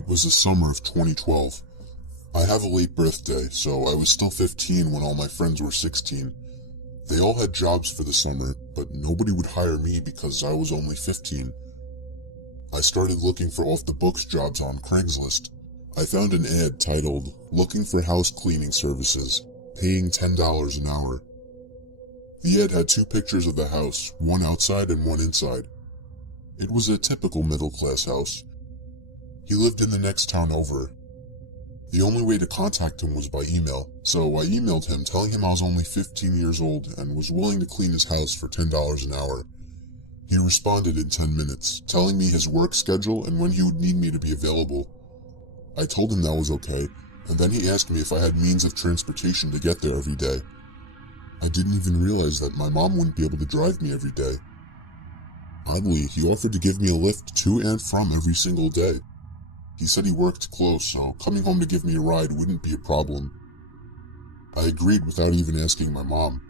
It was the summer of 2012. I have a late birthday, so I was still 15 when all my friends were 16. They all had jobs for the summer, but nobody would hire me because I was only 15. I started looking for off-the-books jobs on Craigslist. I found an ad titled, "Looking for House Cleaning Services, Paying $10 an Hour." The ad had two pictures of the house, one outside and one inside. It was a typical middle-class house. He lived in the next town over. The only way to contact him was by email, so I emailed him telling him I was only 15 years old and was willing to clean his house for $10 an hour. He responded in 10 minutes, telling me his work schedule and when he would need me to be available. I told him that was okay, and then he asked me if I had means of transportation to get there every day. I didn't even realize that my mom wouldn't be able to drive me every day. Oddly, he offered to give me a lift to and from every single day. He said he worked close, so coming home to give me a ride wouldn't be a problem. I agreed without even asking my mom,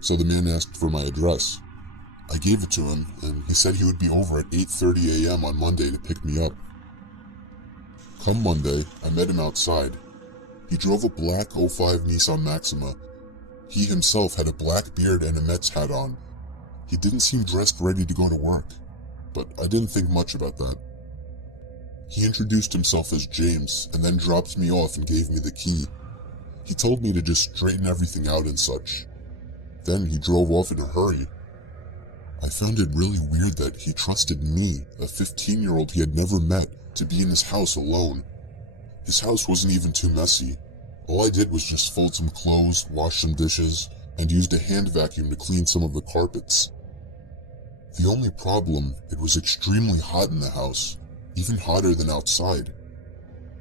so the man asked for my address. I gave it to him, and he said he would be over at 8:30 a.m. on Monday to pick me up. Come Monday, I met him outside. He drove a black '05 Nissan Maxima. He himself had a black beard and a Mets hat on. He didn't seem dressed ready to go to work, but I didn't think much about that. He introduced himself as James, and then dropped me off and gave me the key. He told me to just straighten everything out and such. Then he drove off in a hurry. I found it really weird that he trusted me, a 15-year-old he had never met, to be in his house alone. His house wasn't even too messy. All I did was just fold some clothes, wash some dishes, and used a hand vacuum to clean some of the carpets. The only problem, it was extremely hot in the house, even hotter than outside.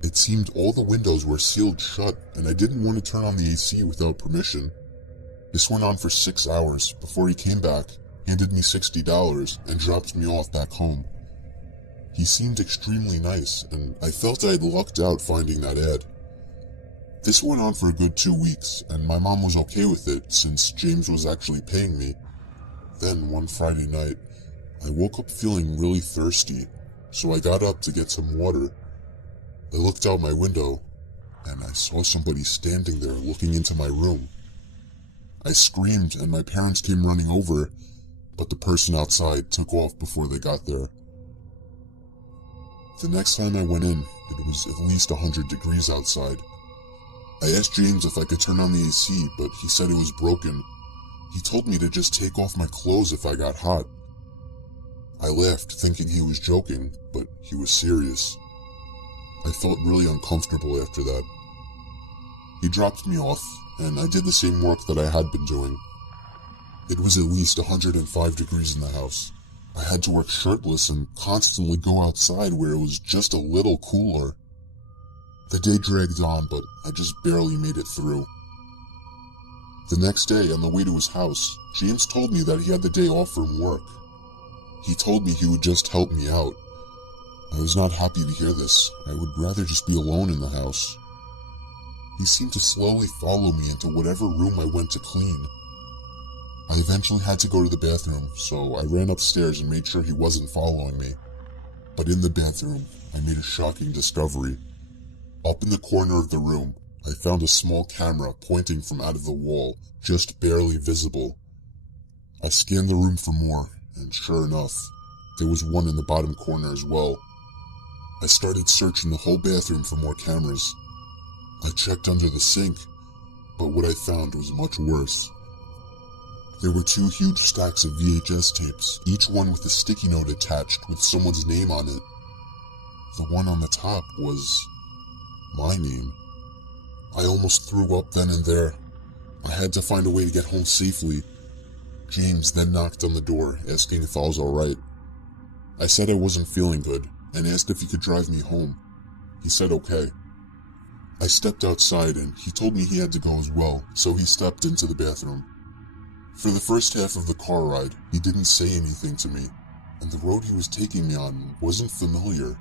It seemed all the windows were sealed shut, and I didn't want to turn on the AC without permission. This went on for 6 hours before he came back, handed me $60, and dropped me off back home. He seemed extremely nice, and I felt I had lucked out finding that ad. This went on for a good 2 weeks, and my mom was okay with it since James was actually paying me. Then, one Friday night, I woke up feeling really thirsty, so I got up to get some water. I looked out my window, and I saw somebody standing there looking into my room. I screamed, and my parents came running over, but the person outside took off before they got there. The next time I went in, it was at least 100 degrees outside. I asked James if I could turn on the AC, but he said it was broken. He told me to just take off my clothes if I got hot. I laughed, thinking he was joking, but he was serious. I felt really uncomfortable after that. He dropped me off, and I did the same work that I had been doing. It was at least 105 degrees in the house. I had to work shirtless and constantly go outside where it was just a little cooler. The day dragged on, but I just barely made it through. The next day, on the way to his house, James told me that he had the day off from work. He told me he would just help me out. I was not happy to hear this. I would rather just be alone in the house. He seemed to slowly follow me into whatever room I went to clean. I eventually had to go to the bathroom, so I ran upstairs and made sure he wasn't following me. But in the bathroom, I made a shocking discovery. Up in the corner of the room, I found a small camera pointing from out of the wall, just barely visible. I scanned the room for more, and sure enough, there was one in the bottom corner as well. I started searching the whole bathroom for more cameras. I checked under the sink, but what I found was much worse. There were 2 huge stacks of VHS tapes, each one with a sticky note attached with someone's name on it. The one on the top was my name. I almost threw up then and there. I had to find a way to get home safely. James then knocked on the door, asking if I was alright. I said I wasn't feeling good, and asked if he could drive me home. He said okay. I stepped outside, and he told me he had to go as well, so he stepped into the bathroom. For the first half of the car ride, he didn't say anything to me, and the road he was taking me on wasn't familiar.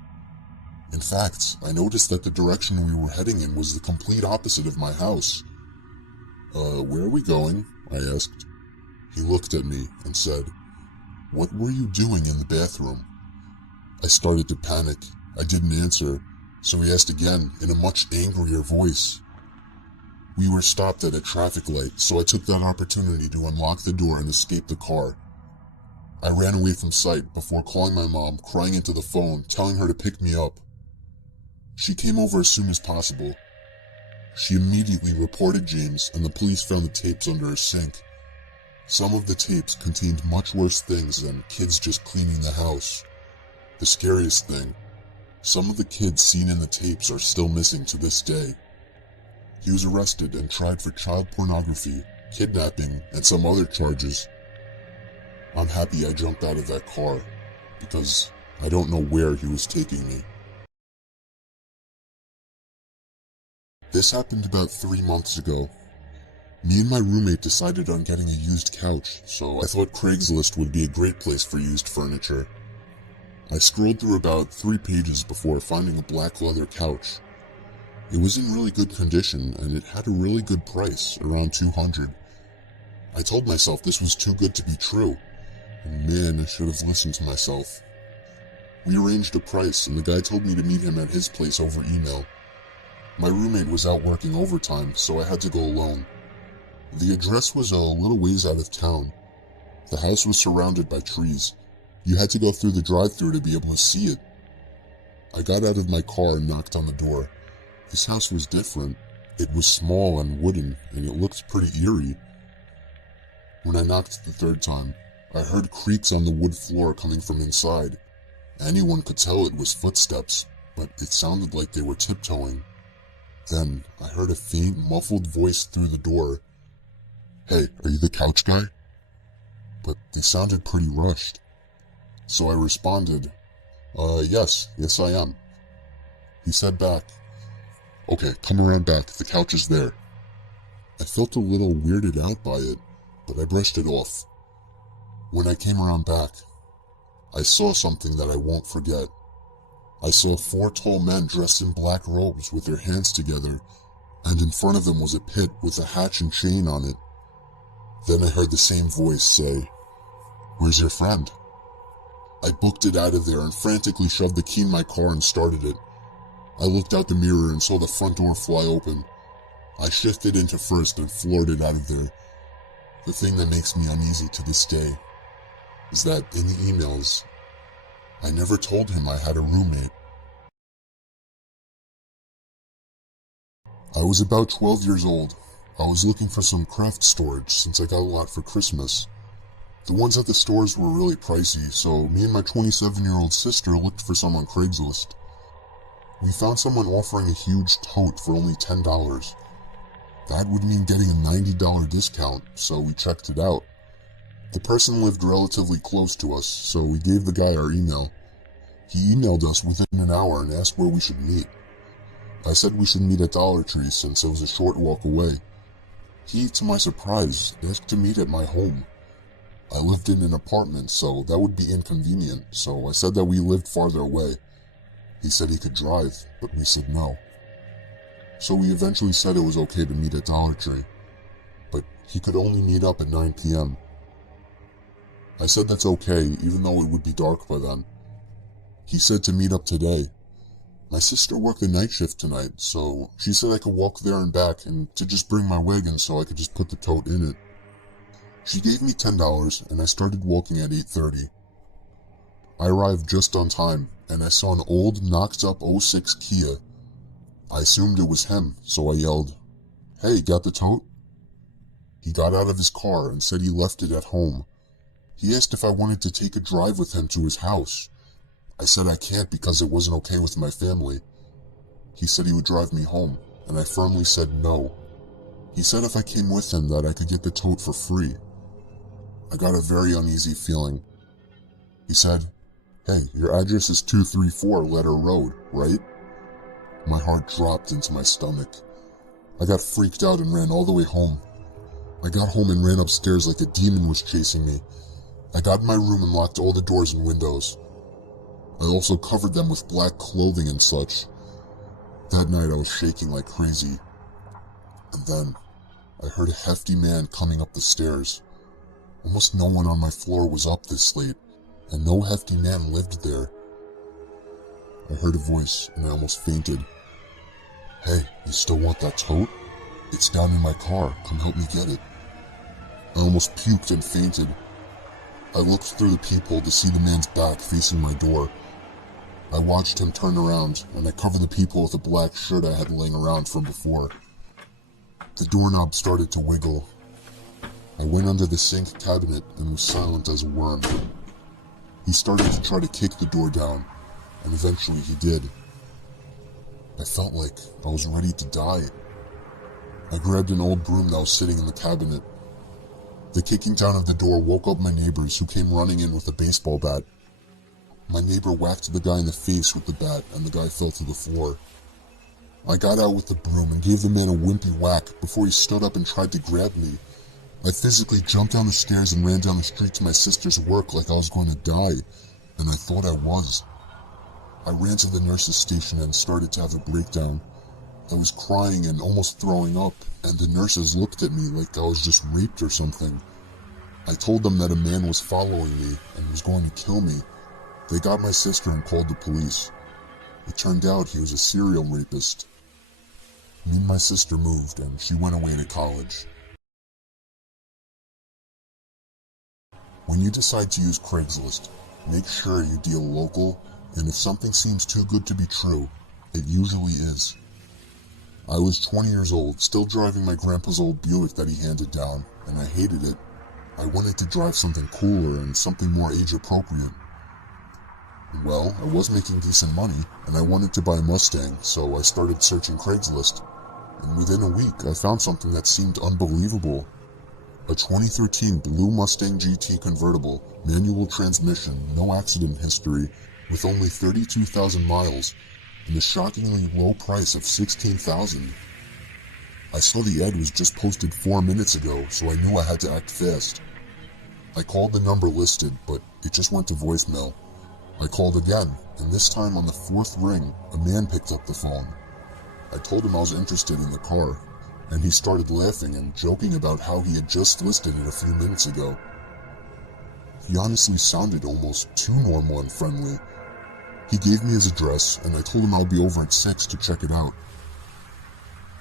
In fact, I noticed that the direction we were heading in was the complete opposite of my house. Where are we going?" I asked. He looked at me and said, "What were you doing in the bathroom?" I started to panic. I didn't answer, So he asked again, in a much angrier voice. We were stopped at a traffic light, so I took that opportunity to unlock the door and escape the car. I ran away from sight before calling my mom, crying into the phone, telling her to pick me up. She came over as soon as possible. She immediately reported James, and the police found the tapes under her sink. Some of the tapes contained much worse things than kids just cleaning the house. The scariest thing, some of the kids seen in the tapes are still missing to this day. He was arrested and tried for child pornography, kidnapping, and some other charges. I'm happy I jumped out of that car, because I don't know where he was taking me. This happened about 3 months ago. Me and my roommate decided on getting a used couch, so I thought Craigslist would be a great place for used furniture. I scrolled through about 3 pages before finding a black leather couch. It was in really good condition, and it had a really good price, around $200. I told myself this was too good to be true, and man, I should have listened to myself. We arranged a price, and the guy told me to meet him at his place over email. My roommate was out working overtime, so I had to go alone. The address was a little ways out of town. The house was surrounded by trees. You had to go through the drive-thru to be able to see it. I got out of my car and knocked on the door. This house was different. It was small and wooden, and it looked pretty eerie. When I knocked the 3rd time, I heard creaks on the wood floor coming from inside. Anyone could tell it was footsteps, but it sounded like they were tiptoeing. Then, I heard a faint, muffled voice through the door. Hey, are you the couch guy? But they sounded pretty rushed. So I responded, yes I am. He said back, okay, come around back, the couch is there. I felt a little weirded out by it, but I brushed it off. When I came around back, I saw something that I won't forget. I saw 4 tall men dressed in black robes with their hands together, and in front of them was a pit with a hatch and chain on it. Then I heard the same voice say, "Where's your friend?" I booked it out of there and frantically shoved the key in my car and started it. I looked out the mirror and saw the front door fly open. I shifted into first and floored it out of there. The thing that makes me uneasy to this day is that in the emails, I never told him I had a roommate. I was about 12 years old. I was looking for some craft storage since I got a lot for Christmas. The ones at the stores were really pricey, so me and my 27-year-old sister looked for some on Craigslist. We found someone offering a huge tote for only $10. That would mean getting a $90 discount, so we checked it out. The person lived relatively close to us, so we gave the guy our email. He emailed us within an hour and asked where we should meet. I said we should meet at Dollar Tree since it was a short walk away. He, to my surprise, asked to meet at my home. I lived in an apartment, so that would be inconvenient, so I said that we lived farther away. He said he could drive, but we said no. So we eventually said it was okay to meet at Dollar Tree, but he could only meet up at 9 p.m. I said that's okay, even though it would be dark by then. He said to meet up today. My sister worked the night shift tonight, so she said I could walk there and back and to just bring my wagon so I could just put the tote in it. She gave me $10 and I started walking at 8:30. I arrived just on time and I saw an old knocked up '06 Kia. I assumed it was him, so I yelled, "Hey, got the tote?" He got out of his car and said he left it at home. He asked if I wanted to take a drive with him to his house. I said I can't because it wasn't okay with my family. He said he would drive me home, and I firmly said no. He said if I came with him that I could get the tote for free. I got a very uneasy feeling. He said, "Hey, your address is 234 Letter Road, right?" My heart dropped into my stomach. I got freaked out and ran all the way home. I got home and ran upstairs like a demon was chasing me. I got in my room and locked all the doors and windows. I also covered them with black clothing and such. That night I was shaking like crazy. And then, I heard a hefty man coming up the stairs. Almost no one on my floor was up this late, and no hefty man lived there. I heard a voice and I almost fainted. "Hey, you still want that tote? It's down in my car. Come help me get it." I almost puked and fainted. I looked through the peephole to see the man's back facing my door. I watched him turn around, and I covered the peephole with a black shirt I had laying around from before. The doorknob started to wiggle. I went under the sink cabinet and was silent as a worm. He started to try to kick the door down, and eventually he did. I felt like I was ready to die. I grabbed an old broom that was sitting in the cabinet. The kicking down of the door woke up my neighbors, who came running in with a baseball bat. My neighbor whacked the guy in the face with the bat, and the guy fell to the floor. I got out with the broom and gave the man a wimpy whack before he stood up and tried to grab me. I physically jumped down the stairs and ran down the street to my sister's work like I was going to die, and I thought I was. I ran to the nurse's station and started to have a breakdown. I was crying and almost throwing up, and the nurses looked at me like I was just raped or something. I told them that a man was following me and was going to kill me. They got my sister and called the police. It turned out he was a serial rapist. Me and my sister moved, and she went away to college. When you decide to use Craigslist, make sure you deal local, and if something seems too good to be true, it usually is. I was 20 years old, still driving my grandpa's old Buick that he handed down, and I hated it. I wanted to drive something cooler and something more age-appropriate. Well, I was making decent money, and I wanted to buy a Mustang, so I started searching Craigslist. And within a week, I found something that seemed unbelievable. A 2013 blue Mustang GT convertible, manual transmission, no accident history, with only 32,000 miles, and a shockingly low price of $16,000. I saw the ad was just posted 4 minutes ago, so I knew I had to act fast. I called the number listed, but it just went to voicemail. I called again, and this time on the 4th ring, a man picked up the phone. I told him I was interested in the car, and he started laughing and joking about how he had just listed it a few minutes ago. He honestly sounded almost too normal and friendly. He gave me his address, and I told him I'll be over at 6 to check it out.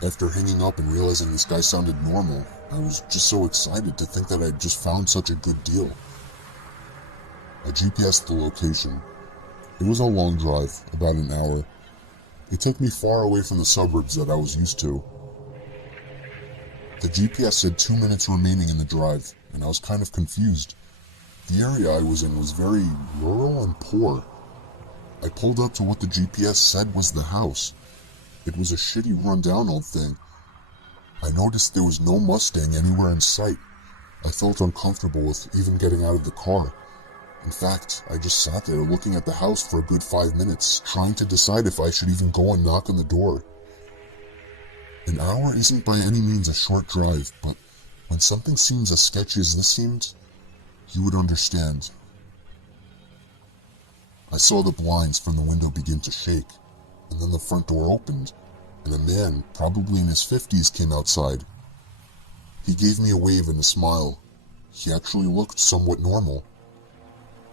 After hanging up and realizing this guy sounded normal, I was just so excited to think that I'd just found such a good deal. I GPS'd the location. It was a long drive, about an hour. It took me far away from the suburbs that I was used to. The GPS said 2 minutes remaining in the drive, and I was kind of confused. The area I was in was very rural and poor. I pulled up to what the GPS said was the house. It was a shitty rundown old thing. I noticed there was no Mustang anywhere in sight. I felt uncomfortable with even getting out of the car. In fact, I just sat there looking at the house for a good 5 minutes, trying to decide if I should even go and knock on the door. An hour isn't by any means a short drive, but when something seems as sketchy as this seemed, you would understand. I saw the blinds from the window begin to shake, and then the front door opened, and a man, probably in his 50s, came outside. He gave me a wave and a smile. He actually looked somewhat normal.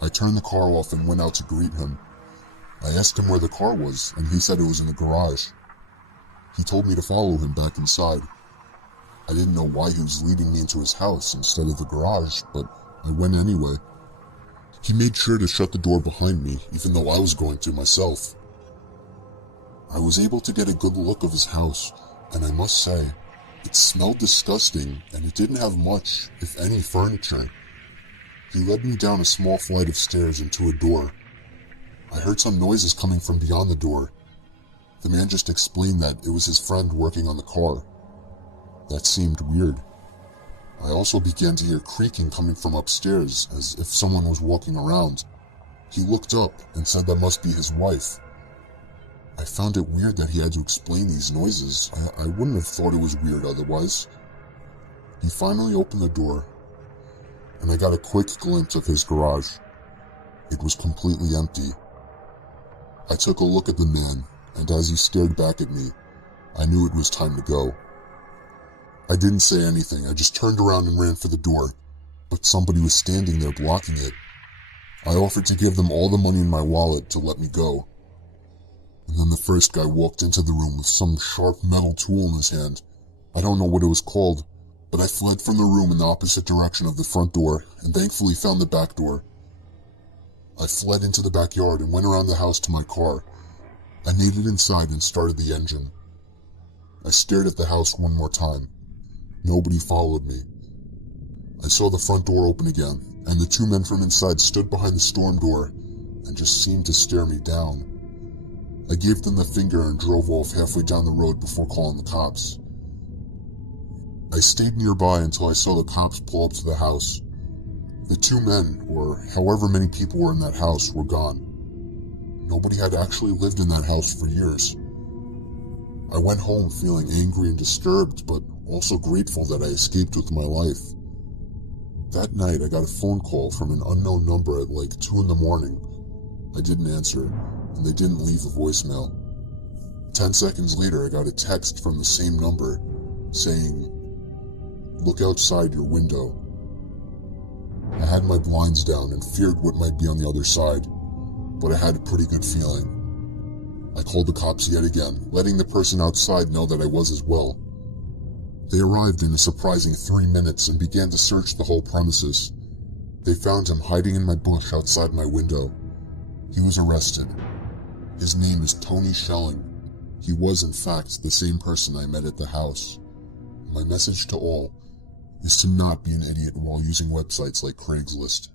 I turned the car off and went out to greet him. I asked him where the car was, and he said it was in the garage. He told me to follow him back inside. I didn't know why he was leading me into his house instead of the garage, but I went anyway. He made sure to shut the door behind me, even though I was going to myself. I was able to get a good look of his house, and I must say, it smelled disgusting, and it didn't have much, if any, furniture. He led me down a small flight of stairs and to a door. I heard some noises coming from beyond the door. The man just explained that it was his friend working on the car. That seemed weird. I also began to hear creaking coming from upstairs, as if someone was walking around. He looked up and said that must be his wife. I found it weird that he had to explain these noises. I wouldn't have thought it was weird otherwise. He finally opened the door, and I got a quick glimpse of his garage. It was completely empty. I took a look at the man, and as he stared back at me, I knew it was time to go. I didn't say anything, I just turned around and ran for the door, but somebody was standing there blocking it. I offered to give them all the money in my wallet to let me go. first guy walked into the room with some sharp metal tool in his hand. I don't know what it was called, but I fled from the room in the opposite direction of the front door and thankfully found the back door. I fled into the backyard and went around the house to my car. I made it inside and started the engine. I stared at the house one more time. Nobody followed me. I saw the front door open again, and the two men from inside stood behind the storm door and just seemed to stare me down. I gave them the finger and drove off halfway down the road before calling the cops. I stayed nearby until I saw the cops pull up to the house. The two men, or however many people were in that house, were gone. Nobody had actually lived in that house for years. I went home feeling angry and disturbed, but also grateful that I escaped with my life. That night, I got a phone call from an unknown number at like 2 in the morning. I didn't answer, and they didn't leave a voicemail. 10 seconds later, I got a text from the same number saying, "Look outside your window." I had my blinds down and feared what might be on the other side, but I had a pretty good feeling. I called the cops yet again, letting the person outside know that I was as well. They arrived in a surprising 3 minutes and began to search the whole premises. They found him hiding in my bush outside my window. He was arrested. His name is Tony Schelling. He was, in fact, the same person I met at the house. My message to all is to not be an idiot while using websites like Craigslist.